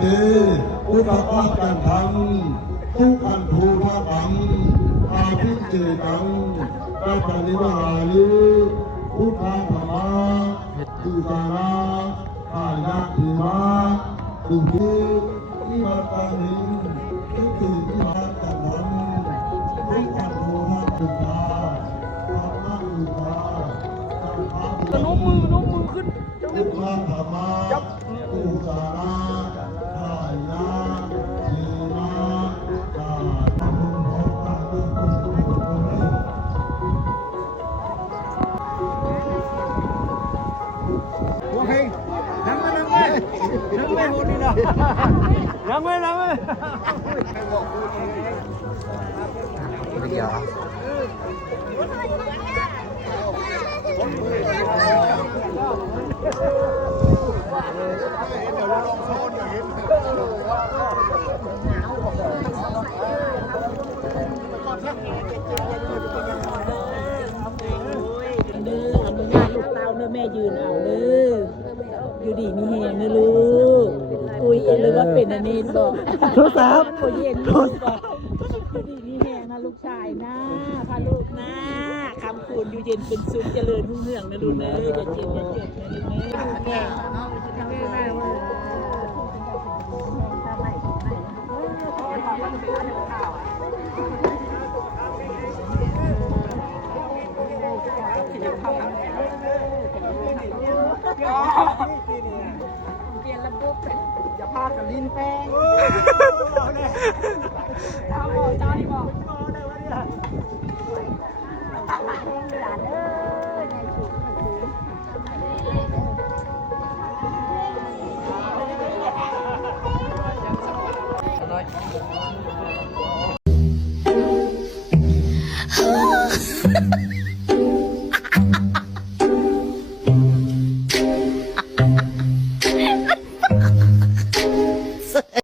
เตอุปปักกันทังทุกขันทูภาคังอาภิเจตังกัปปนิวาลิพุทธาธรรมาตุสาราทายาทิมาตุกินิวัตานิทุติวิหารกันทังทุกขันทูภาคังธรรมะอุปาโน้มมือขึ้นพุทธาธรรมาตุสาราทายาทิมาตาธุโมตะตุโอเคนั่งไปโหดดีนะนั่งไปเดี๋ยวแม่ยืนเอาเด้ออยู่ดีมีแหงนะลูกคุยเองเลยว่าเป็นอันนี้บอกโทรศัพท์คุยเย็นลูกบอกอยู่ดีมีแหงนะลูกชายนะพาลูกนะคำคูณอยู่เย็นเป็นสุขเจริญรุ่งเรืองนะลูกเอ้ยอย่าเจ็บนะลูกเอ้ยเปลี่ยนระบบอย่าพากับลิ้นแป้งเอาหมอจ้าที่บอก